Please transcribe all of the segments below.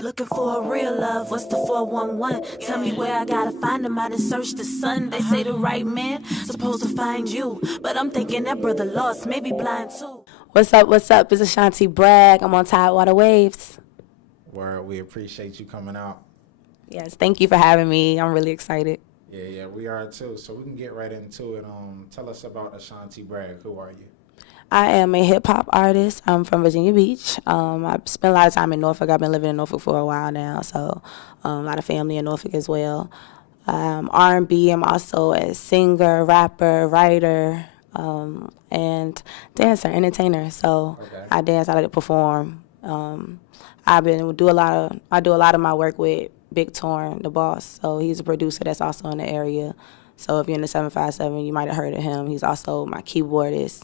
Looking for a real love, what's the 411? Tell me where I gotta find him, I done searched the sun. They say the right man supposed to find you, but I'm thinking that brother lost, maybe blind too. What's up, what's up? It's Ashanti Bragg. I'm on Tidewater Waves. Where we appreciate you coming out. Yes, thank you for having me. I'm really excited. Yeah, we are too. So we can get right into it. Tell us about Ashanti Bragg. Who are you? I am a hip-hop artist. I'm from Virginia Beach. I spent a lot of time in Norfolk. I've been living in Norfolk for a while now, so a lot of family in Norfolk as well. R&B, I'm also a singer, rapper, writer, and dancer, entertainer. So Okay. I dance, I like to perform. I do a lot of my work with Big Torn, the boss. So he's a producer that's also in the area. So if you're in the 757, you might have heard of him. He's also my keyboardist.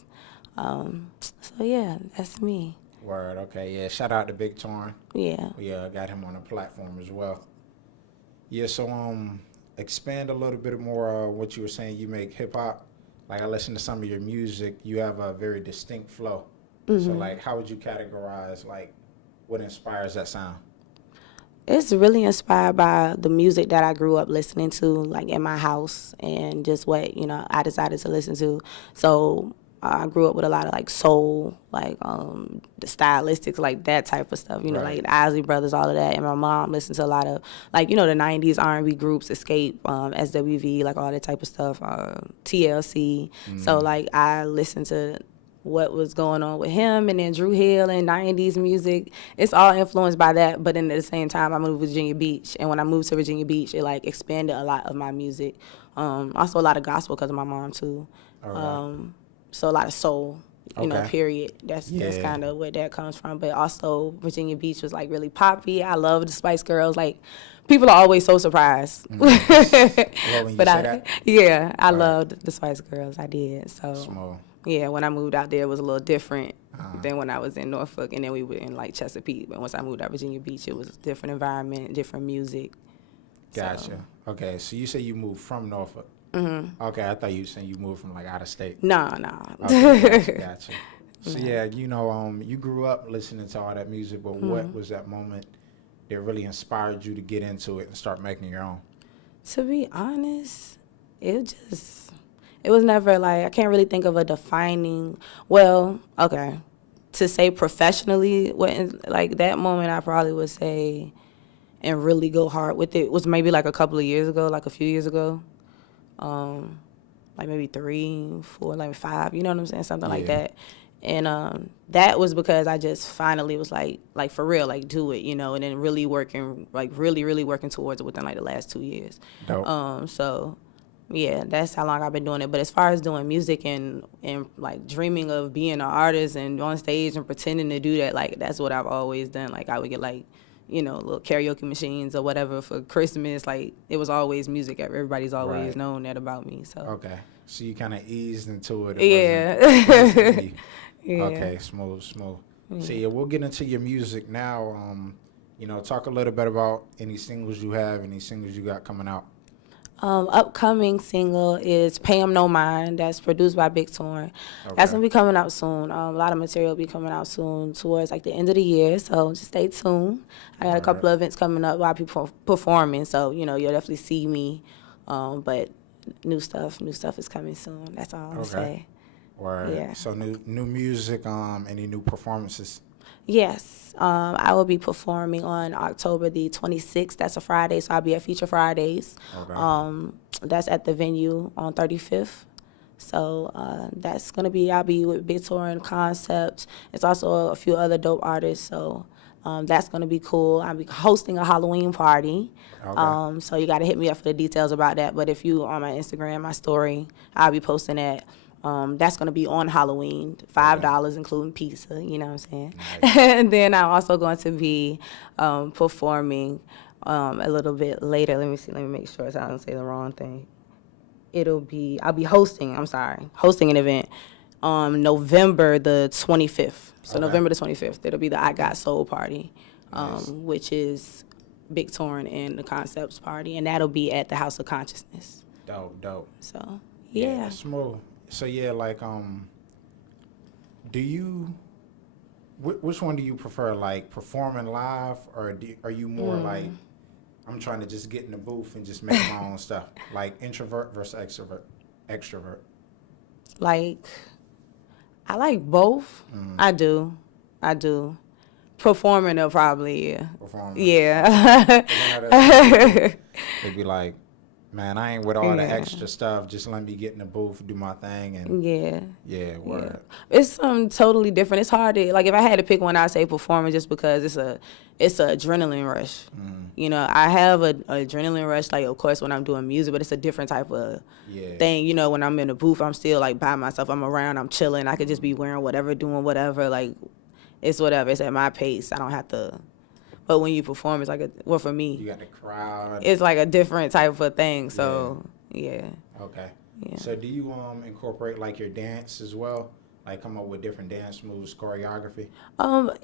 So yeah, that's me. Word. Okay. Yeah. Shout out to Big Torn. Yeah. We got him on the platform as well. Yeah. So expand a little bit more. What you were saying. You make hip hop. Like I listen to some of your music. You have a very distinct flow. Mm-hmm. So like, how would you categorize like what inspires that sound? It's really inspired by the music that I grew up listening to, like in my house, and just what I decided to listen to. So I grew up with a lot of like soul, like the stylistics, like that type of stuff. Right. Like the Isley Brothers, all of that. And my mom listened to a lot of like the '90s R&B groups, Escape, SWV, like all that type of stuff, TLC. Mm. So like I listened to what was going on with him, and then Drew Hill and 90s music. It's all influenced by that, but then at the same time, I moved to Virginia Beach, and when I moved to Virginia Beach, it like expanded a lot of my music. Also a lot of gospel because of my mom too. Okay. So a lot of soul, Okay. Period. That's Yeah. kind of where that comes from. But also Virginia Beach was like really poppy. I love the Spice Girls. Like people are always so surprised. Well, when you But say that. yeah, I Right. loved the Spice Girls. I did. So Small. yeah, when I moved out there, it was a little different Uh-huh. than when I was in Norfolk, and then we were in like Chesapeake. But once I moved out Virginia Beach, it was a different environment, different music. Gotcha. So, Okay, so you say you moved from Norfolk. mm-hmm. Okay, I thought you were saying you moved from like out of state. No. Okay, gotcha. So yeah, you grew up listening to all that music, but what was that moment that really inspired you to get into it and start making your own? To be honest, it was never like, I can't really think of a defining, well, okay, to say professionally, like that moment I probably would say and really go hard with it was maybe like a couple of years ago, like a few years ago. Like maybe 3, 4, like 5, you know what I'm saying? Something like Yeah. that. And that was because I just finally was like for real, like do it, and then really working, like really working towards it within like the last 2 years. Dope. So yeah, that's how long I've been doing it. But as far as doing music and like dreaming of being an artist and on stage and pretending to do that, like that's what I've always done. Like I would get like, little karaoke machines or whatever for Christmas. Like it was always music. Everybody's always Right. known that about me. So Okay, so you kind of eased into it. yeah. Wasn't easy. Yeah. Okay, smooth. So yeah, we'll get into your music now. Talk a little bit about any singles you have, any singles you got coming out. Upcoming single is Pay 'Em No Mind. That's produced by Big Torn. That's Okay. gonna be coming out soon. A lot of material will be coming out soon towards like the end of the year. So just stay tuned. I got a couple of events coming up while people performing. So you'll definitely see me. But new stuff is coming soon. That's all I'm gonna say. Word. Yeah. So new music. Any new performances? Yes, I will be performing on October the 26th. That's a Friday, so I'll be at Future Fridays. Okay. That's at the venue on 35th. So that's gonna be. I'll be with Big Tour and Concept. It's also a few other dope artists. So that's gonna be cool. I'll be hosting a Halloween party. Okay. So you gotta hit me up for the details about that. But if you on my Instagram, my story, I'll be posting that. That's going to be on Halloween, $5 including pizza, you know what I'm saying? Nice. And then I'm also going to be performing a little bit later. Let me make sure so I don't say the wrong thing. I'll be hosting an event on November the 25th. So Okay. November the 25th, it'll be the I Got Soul party, Nice. which is Big Torn and the Concepts party, and that'll be at the House of Consciousness. Dope. So, yeah. Smooth. So yeah, like do you Which one do you prefer, like performing live, or are you more like I'm trying to just get in the booth and just make my own stuff, like introvert versus extrovert? Extrovert. Like, I like both. I do. I do. Performing though, probably, yeah. Performing. Yeah. 'Cause I know there's some people, they'd be like, man, I ain't with all the Yeah. extra stuff. Just let me get in the booth, do my thing, and Yeah. yeah, Yeah. word. It's totally different. It's hard to, like, if I had to pick one, I'd say performing, just because it's a adrenaline rush. You know, I have a adrenaline rush, like, of course, when I'm doing music, but it's a different type of Yeah. thing. You know, when I'm in the booth, I'm still like by myself. I'm around, I'm chilling. I could just be wearing whatever, doing whatever. Like, it's whatever. It's at my pace. I don't have to. But when you perform, it's like well, for You me, got the crowd. it's like a different type of thing. So yeah. Okay. Yeah. So do you incorporate like your dance as well? Like come up with different dance moves, choreography?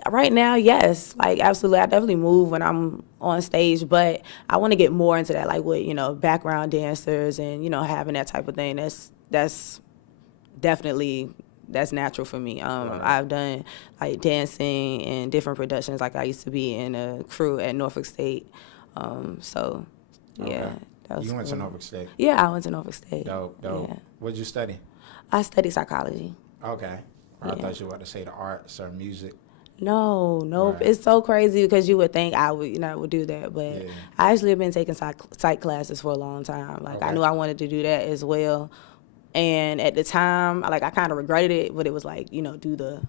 Right now, yes, like absolutely. I definitely move when I'm on stage, but I want to get more into that, like with background dancers and having that type of thing. That's definitely that's natural for me. Right. I've done like dancing in different productions. Like I used to be in a crew at Norfolk State. So yeah, Okay. that was You went to cool. Norfolk State. Yeah, I went to Norfolk State. Dope, dope. Yeah. What'd you study? I studied psychology. Okay. I Yeah. thought you were about to say the arts or music. No, nope. Right. It's so crazy because you would think I would do that, but Yeah. I actually have been taking psych classes for a long time. Like I Okay. knew I wanted to do that as well, and at the time, like I kind of regretted it, but it was like do the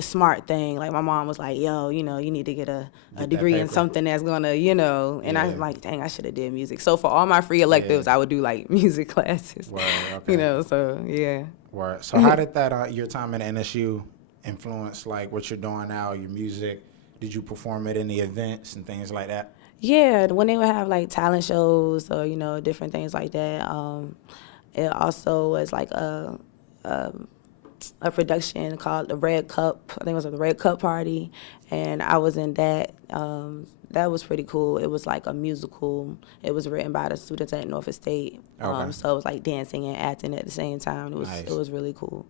smart thing. Like my mom was like, "Yo, you need to get a that degree in paper. something that's gonna, and Yeah. I'm like, dang, I should have did music. So for all my free electives, I would do like music classes. Word, okay. So yeah. Word. So how did that your time at NSU influence like what you're doing now, your music? Did you perform at any events and things like that? Yeah, when they would have like talent shows or different things like that. It also was like a production called the Red Cup. I think it was the Red Cup party, and I was in that. That was pretty cool. It was like a musical. It was written by the students at Norfolk State. Okay. So it was like dancing and acting at the same time. Nice. It was really cool.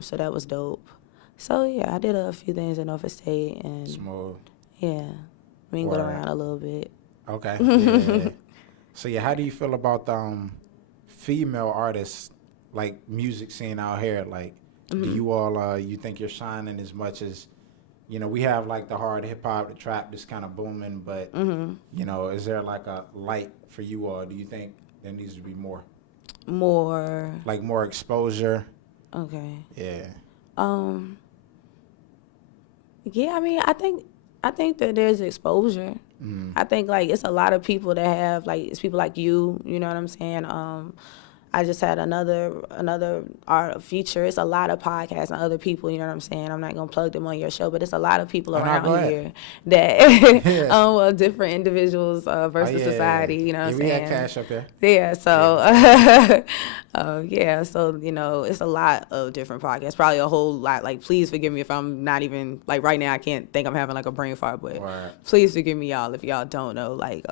So that was dope. So yeah, I did a few things at Norfolk State, and Smooth. yeah, mingled Word. around a little bit. Okay. Yeah. So yeah, how do you feel about female artists like music scene out here? Like, do you all you think you're shining as much as we have like the hard hip hop, the trap that's kind of booming, but is there like a light for you all? Do you think there needs to be more? More. Like more exposure? Okay. Yeah. Yeah, I mean, I think that there's exposure. I think like it's a lot of people that have like it's people like you know what I'm saying? I just had another art feature. It's a lot of podcasts and other people, you know what I'm saying? I'm not gonna plug them on your show, but it's a lot of people around here that different individuals versus society, you know what I'm saying? We had Cash up there. Yeah, so so it's a lot of different podcasts. Probably a whole lot. Like, please forgive me if I'm not even like right now. I can't think I'm having like a brain fart, but please forgive me, y'all, if y'all don't know. Like,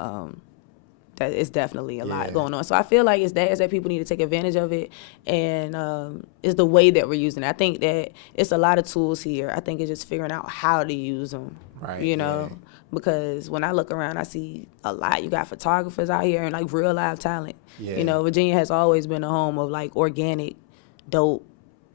that it's definitely a lot going on. So I feel like it's that people need to take advantage of it, and it's the way that we're using it. I think that it's a lot of tools here. I think it's just figuring out how to use them. Right. Because when I look around, I see a lot. You got photographers out here and like real live talent. Yeah. Virginia has always been a home of like organic, dope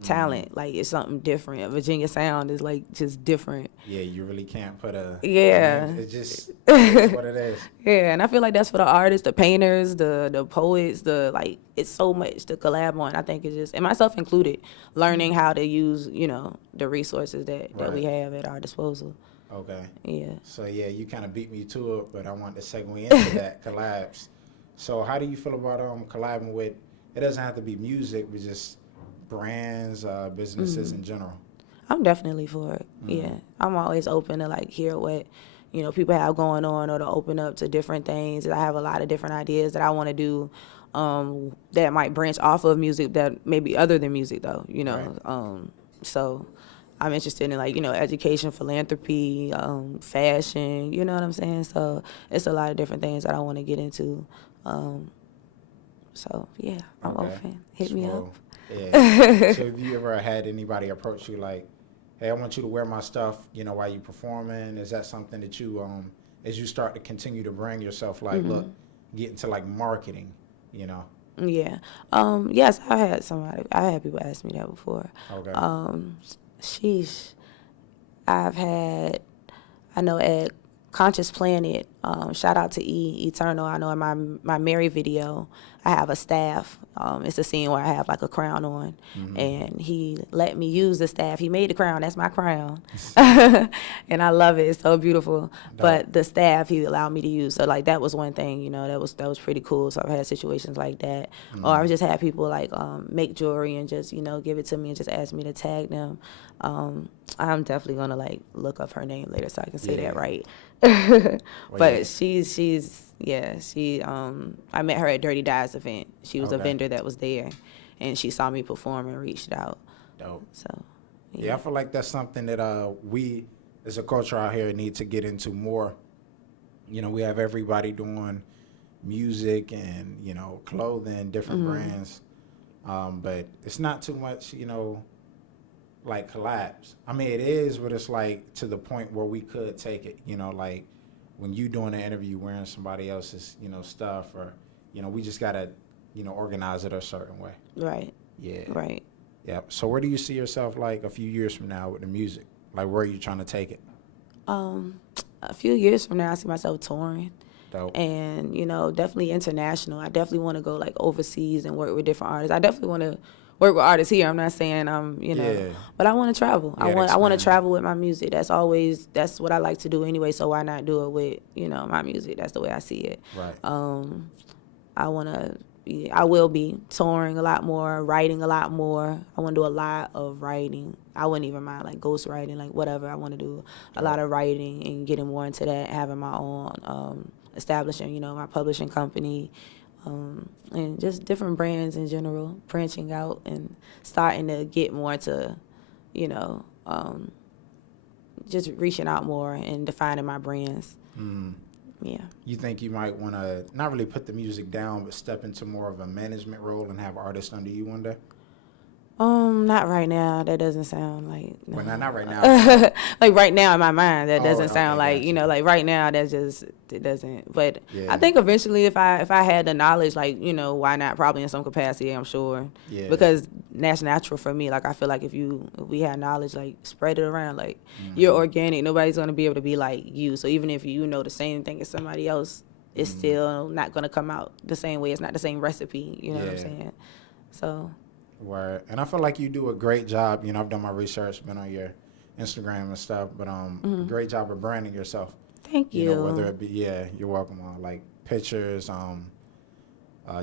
talent. Like it's something different. Virginia sound is like just different. Yeah, you really can't put a it's just it's what it is. Yeah, and I feel like that's for the artists, the painters, the poets, it's so much to collab on. I think it's just, and myself included, learning how to use the resources that we have at our disposal. Okay. Yeah. So yeah, you kind of beat me to it, but I want to segue into that collabs. So how do you feel about collabing with? It doesn't have to be music, but just brands, businesses in general. I'm definitely for it. Yeah, I'm always open to like hear what people have going on, or to open up to different things. I have a lot of different ideas that I want to do that might branch off of music, that maybe other than music though. Right. So I'm interested in like education, philanthropy, fashion. You know what I'm saying? So it's a lot of different things that I want to get into. So yeah, I'm open. Hit me up. Yeah. So have you ever had anybody approach you like, hey, I want you to wear my stuff, while you performing? Is that something that you, as you start to continue to bring yourself, like, look, get into like marketing, Yeah. Yes, I had people ask me that before. Okay. Sheesh. I know at Conscious Planet, shout out to Eternal. I know in my Mary video, I have a staff. It's a scene where I have like a crown on, and he let me use the staff. He made the crown. That's my crown, and I love it. It's so beautiful. But the staff he allowed me to use. So like that was one thing, that was pretty cool. So I've had situations like that, or I've just had people like make jewelry and just give it to me and just ask me to tag them. I'm definitely gonna like look up her name later so I can say that right. But she's I met her at Dirty Dies event. She was a vendor that was there, and she saw me perform and reached out. Dope. So I feel like that's something that we as a culture out here need to get into more. We have everybody doing music and clothing, different brands, but it's not too much like collabs. I mean, it is, but it's like to the point where we could take it, like when you doing an interview wearing somebody else's, stuff, or, we just gotta, organize it a certain way. Right. Yeah. Right. Yeah. So where do you see yourself like a few years from now with the music? Like, where are you trying to take it? A few years from now, I see myself touring. Dope. And, definitely international. I definitely want to go like overseas and work with different artists. I definitely want to work with artists here. I'm not saying but I want to travel. Yeah, I want to travel with my music. That's what I like to do anyway. So why not do it with my music? That's the way I see it. Right. I will be touring a lot more, writing a lot more. I want to do a lot of writing. I wouldn't even mind like ghost writing, like whatever. I want to do a lot of writing and getting more into that, having my own, establishing my publishing company. And just different brands in general, branching out and starting to get more to, just reaching out more and defining my brands. Yeah. You think you might want to not really put the music down, but step into more of a management role and have artists under you one day? Not right now. That doesn't sound like. No. Well, not right now. Like right now in my mind, that doesn't sound okay, like gotcha. like right now. It doesn't. But Yeah. I think eventually, if I had the knowledge, like why not? Probably in some capacity, I'm sure. Yeah. Because that's natural for me. Like I feel like if we had knowledge, like spread it around. Like you're organic. Nobody's gonna be able to be like you. So even if you know the same thing as somebody else, it's still not gonna come out the same way. It's not the same recipe. You know what I'm saying? So. Word. And I feel like you do a great job. I've done my research, been on your Instagram and stuff, but great job of branding yourself. Thank you. Whether it be, you're welcome. Like pictures,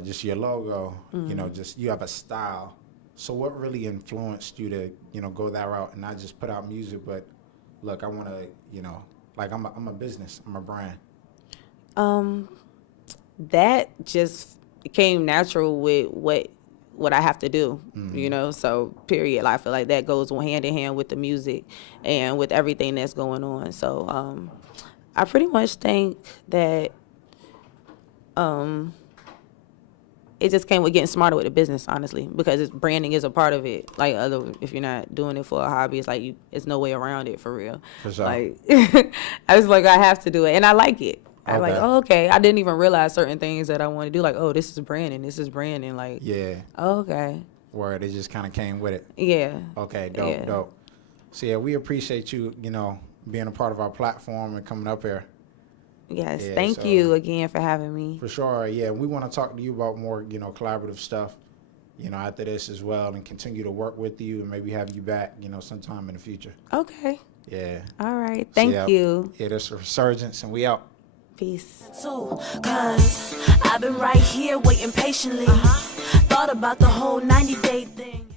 just your logo. Just you have a style. So what really influenced you to go that route and not just put out music, but look, I want to like I'm a business, I'm a brand. That just came natural with what I have to do, so period. I feel like that goes hand in hand with the music and with everything that's going on. So I pretty much think that it just came with getting smarter with the business, honestly, because branding is a part of it. Like if you're not doing it for a hobby, it's like it's no way around it for real. For sure. Like I was like, I have to do it, and I like it. I'm like, okay. I didn't even realize certain things that I want to do. Like, this is branding. Like, yeah. Okay. Word, it just kind of came with it. Yeah. Okay, dope. So we appreciate you, being a part of our platform and coming up here. Yes, thank you again for having me. For sure, we want to talk to you about more, collaborative stuff, after this as well, and continue to work with you and maybe have you back, sometime in the future. Okay. Yeah. All right. Thank you. Yeah, this is Resurgence, and we out. Peace. Cause I've been right here waiting patiently. Thought about the whole 90-day thing.